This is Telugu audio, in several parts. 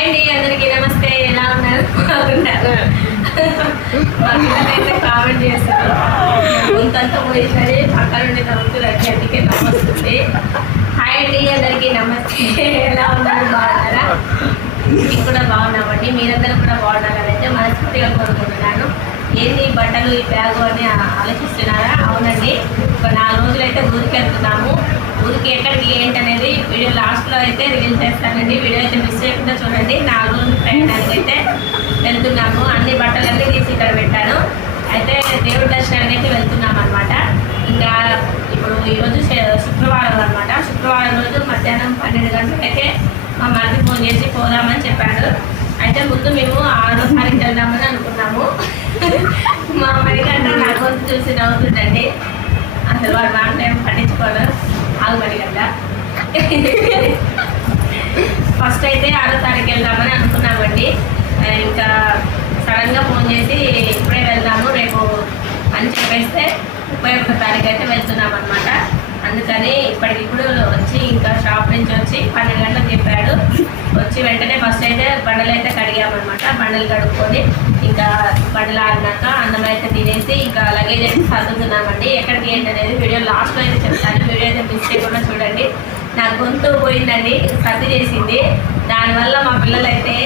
హాయ్ అండి అందరికీ నమస్తే. ఎలా ఉన్నారు? బాగున్నారు? మా కామెంట్ చేస్తారు గొంతంతా పోయిందని పక్క నుండి నవ్వుతున్నారు అందుకే నమ్మొస్తుంది హాయ్ అండి అందరికీ నమస్తే. ఎలా ఉన్నారు? బాగున్నారా? మేము కూడా బాగున్నామండి. మీరందరూ కూడా బాగున్నారని అయితే మనస్ఫూర్తిగా కోరుకుంటున్నాను. ఏంది బట్టలు ఈ బ్యాగు అని ఆలోచిస్తున్నారా? అవునండి. ఒక నాలుగు రోజులు అయితే ఊరికి వెళ్తున్నాము. ఊరికి ఎక్కడికి ఏంటనేది అనేది వీడియో లాస్ట్లో అయితే రిలీజ్ చేస్తానండి. వీడియో అయితే మిస్ చేయకుండా అండి నాలుగు రోజులు ప్రయాణానికి అయితే వెళ్తున్నాము. అన్ని బట్టలన్నీ తీసి ఇక్కడ పెట్టాను. అయితే దేవుడి దర్శనానికి అయితే వెళ్తున్నాం అనమాట ఇంకా ఇప్పుడు ఈరోజు శుక్రవారం అనమాట శుక్రవారం రోజు మధ్యాహ్నం పన్నెండు గంటలకైతే మా మరిది ఫోన్ చేసి పోదామని చెప్పాడు. అయితే ముందు మేము ఆరో తారీఖు వెళ్దామని అనుకున్నాము. మా మరిగంట నా గొంతు చూసి నవ్వుతుందండి. అసలు వాడు మాట ఏం పట్టించుకోడు ఆగు మరిగంట ఫస్ట్ అయితే ఆరో తారీఖు వెళ్దామని అనుకున్నామండి. ఇంకా సడన్గా ఫోన్ చేసి ఇప్పుడే వెళ్దాము రేపు అని చెప్పేస్తే ముప్పై ఒకటో తారీఖు అయితే వెళ్తున్నాం అనమాట అందుకని ఇప్పటికిప్పుడు వచ్చి ఇంకా షాప్ నుంచి వచ్చి పన్నెండు గంటలకు చెప్పాడు. వచ్చి వెంటనే ఫస్ట్ అయితే బండలు అయితే కడిగామన్నమాట. బండలు కడుక్కొని ఇంకా బండలు ఆడినాక అన్నం అయితే తినేసి ఇంకా లగేజ్ అయితే సర్దుతున్నామండి. ఎక్కడికి ఏంటనేది అనేది వీడియో లాస్ట్లో అయితే చెప్తాను. వీడియో అయితే మిస్ చేయకుండా చూడండి. నా గొంతు పోయిందండి సర్ది చేసింది. దానివల్ల మా పిల్లలైతే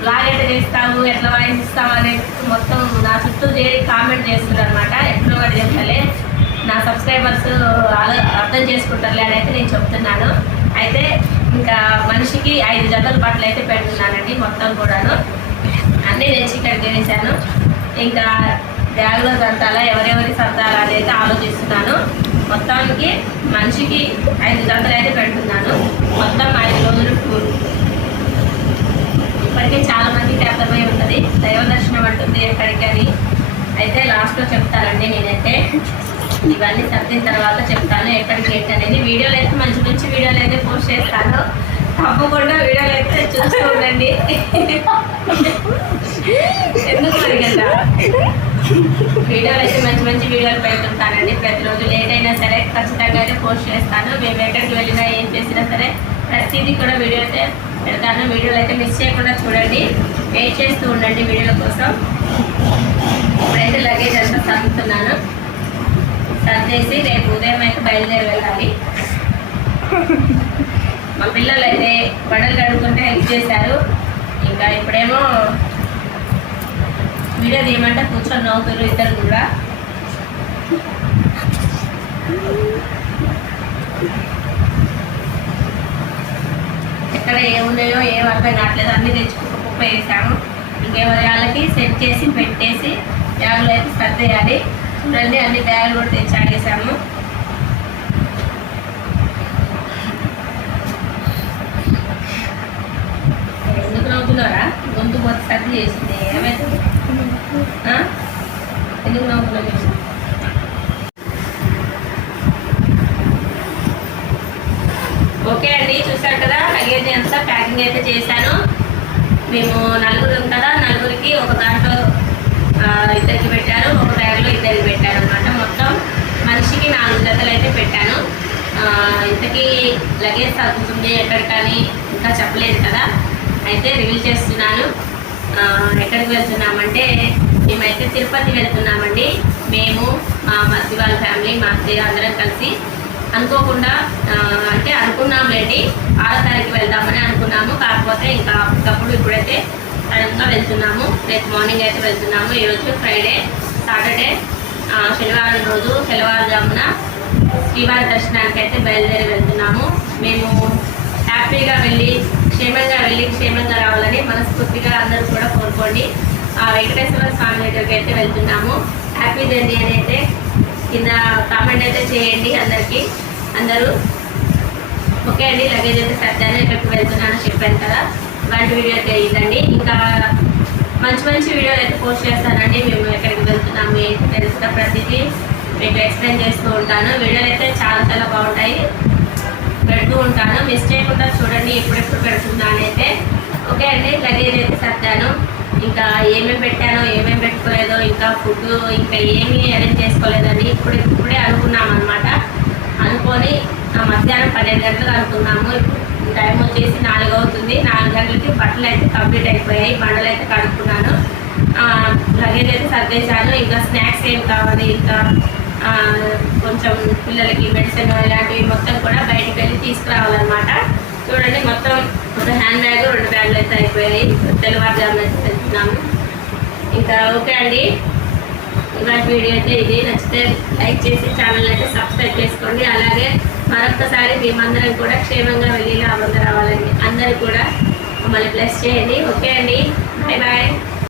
బ్లాగ్ ఎట్లా చేస్తావు ఎట్లా వాయిస్తావు అనేది మొత్తం నా చుట్టూ చేరి కామెంట్ చేస్తున్నారు అనమాట ఎప్పుడో వాడు చెప్తలే నా సబ్స్క్రైబర్స్ అర్థం చేసుకుంటారులే అని అయితే నేను చెప్తున్నాను. అయితే ఇంకా మనిషికి ఐదు జతల బట్టలు అయితే పెడుతున్నానండి మొత్తం కూడాను. అన్నీ తెచ్చి ఇక్కడ వేసాను. ఇంకా బ్యాగ్లో సర్దాలా ఎవరెవరి సర్దాలా అనేది అయితే ఆలోచిస్తున్నాను. మొత్తానికి మనిషికి ఐదు జతలు అయితే పెడుతున్నాను. మొత్తం ఐదు రోజులు టూర్ ఇప్పటికే చాలా మందికి అర్థమై ఉంటుంది. దైవ దర్శనం అంటుంది ఎక్కడికని. అయితే లాస్ట్లో చెప్తానండి నేనైతే. ఇవన్నీ సర్దిన తర్వాత చెప్తాను ఎక్కడికి ఏంటి అనేది. వీడియోలు అయితే మంచి మంచి వీడియోలు అయితే పోస్ట్ చేస్తాను. తప్పకుండా వీడియోలు అయితే చూస్తూ ఉండండి. ఎందుకు మరి వీడియోలు అయితే మంచి మంచి వీడియోలు పెడుతుంటానండి. ప్రతిరోజు లేట్ అయినా సరే ఖచ్చితంగా అయితే పోస్ట్ చేస్తాను. మేము ఎక్కడికి వెళ్ళినా ఏం చేసినా సరే ప్రతిదీ కూడా వీడియో అయితే పెడతాను. వీడియోలు అయితే మిస్ చేయకుండా చూడండి. వెయిట్ చేస్తూ ఉండండి వీడియోల కోసం. ఇప్పుడైతే లగేజ్ అంతా సర్దుతున్నాను సర్దేసి రేపు ఉదయం అయితే బయలుదేరి వెళ్ళాలి. మా పిల్లలు అయితే బడలు కడుక్కుంటే హెల్ప్ చేశారు. ఇంకా ఇప్పుడేమో వీడియో తీయమంటే కూర్చొని నవ్వుతారు ఇద్దరు కూడా. ఎక్కడ ఏమున్నాయో ఏం అర్థం కావట్లేదు. అన్నీ తెచ్చుకుంటూ కుప్ప వేసాము. ఇంకెవరి వాళ్ళకి సెట్ చేసి పెట్టేసి బ్యాగులు అయితే సర్దేయాలి చూడండి అన్ని బ్యాగులు కూడా తెచ్చి ఆడేసాము. ఎందుకు నవ్వుతున్నారా? గొంతు కొత్త సర్ది చేసింది. ఏమైతుంది? ఎందుకు నవ్వుతున్నావు? ఓకే అండి చూసారు కదా లగేజ్ అంతా ప్యాకింగ్ అయితే చేశాను. మేము నలుగురు కదా నలుగురికి ఒక దాంట్లో ఇద్దరికి పెట్టారు ఒక బ్యాగ్లో ఇద్దరికి పెట్టాను అనమాట మొత్తం. మనిషికి నాలుగు జతలు అయితే పెట్టాను. ఇంతకీ లగేజ్ తగ్గుతుంది ఎక్కడికని ఇంకా చెప్పలేదు కదా. అయితే రివీల్ చేస్తున్నాను. ఎక్కడికి వెళ్తున్నామంటే మేమైతే తిరుపతి వెళ్తున్నామండి. మేము మా మధ్య వాళ్ళ ఫ్యామిలీ మా అత్తయ్య అందరం కలిసి అనుకోకుండా అంటే అనుకున్నాంలేండి. ఆరో తారీఖు వెళ్దామని అనుకున్నాము. కాకపోతే ఇంకా అప్పటికప్పుడు ఇప్పుడైతే సడన్గా వెళ్తున్నాము. రేపు మార్నింగ్ అయితే వెళ్తున్నాము. ఈరోజు ఫ్రైడే సాటర్డే శనివారం రోజు తెల్లవారుజామున శ్రీవారి దర్శనానికి అయితే బయలుదేరి వెళ్తున్నాము. మేము హ్యాపీగా వెళ్ళి క్షేమంగా వెళ్ళి క్షేమంగా రావాలని మనస్ఫూర్తిగా అందరూ కూడా కోరుకోండి. ఆ వెంకటేశ్వర స్వామి దగ్గరికి అయితే వెళ్తున్నాము. హ్యాపీ జర్నీ అని అయితే కింద కామెంట్ అయితే చేయండి అందరికీ. అందరూ ఓకే అండి లగేజ్ అయితే సర్దాను ఇక్కడికి వెళ్తున్నాను చెప్పాను కదా. ఇలాంటి వీడియో అయితే ఇదండి. ఇంకా మంచి మంచి వీడియోలు అయితే పోస్ట్ చేస్తానండి. మేము ఎక్కడికి వెళ్తున్నాము ఏంటి తెలిసిన ప్రతిదీ. మీకు ఎక్స్ప్లెయిన్ చేస్తూ ఉంటాను. వీడియోలు అయితే చాలా చాలా బాగుంటాయి. పెడుతూ ఉంటాను. మిస్ చేయకుండా చూడండి ఎప్పుడెప్పుడు పెడుతున్నాను అయితే ఓకే అండి లగేజ్ అయితే సర్దాను ఇంకా ఏమేమి పెట్టానో ఏమేమి పెట్టుకోలేదో ఇంకా ఫుడ్ ఇంకా ఏమీ అరేంజ్ చేసుకోలేదని ఇప్పుడు ఇప్పుడే అనుకున్నాం అనమాట అనుకొని మధ్యాహ్నం పన్నెండు గంటలకు అనుకున్నాము. ఇప్పుడు టైం వచ్చేసి నాలుగు అవుతుంది. నాలుగు గంటలకి బట్టలు అయితే కంప్లీట్ అయిపోయాయి. బండలు అయితే కడుక్కున్నాను. లగేజ్ అయితే సర్దేశాను. ఇంకా స్నాక్స్ ఏం కావాలి? ఇంకా కొంచెం పిల్లలకి మెడిసిన్ ఇలాంటివి మొత్తం కూడా బయటకు వెళ్ళి తీసుకురావాలన్నమాట. హ్యాండ్ బ్యాగ్ రెండు బ్యాగులు అయితే అయిపోయాయి తెల్లవారుజామున అయితే ఇంకా ఓకే అండి. ఇలాంటి వీడియో అయితే ఇది. నచ్చితే లైక్ చేసి ఛానల్ అయితే సబ్స్క్రైబ్ చేసుకోండి. అలాగే మరొకసారి మేమందరం కూడా క్షేమంగా వెళ్ళి లాభంగా రావాలండి అందరూ కూడా మమ్మల్ని ప్లస్ చేయండి. ఓకే అండి. Bye bye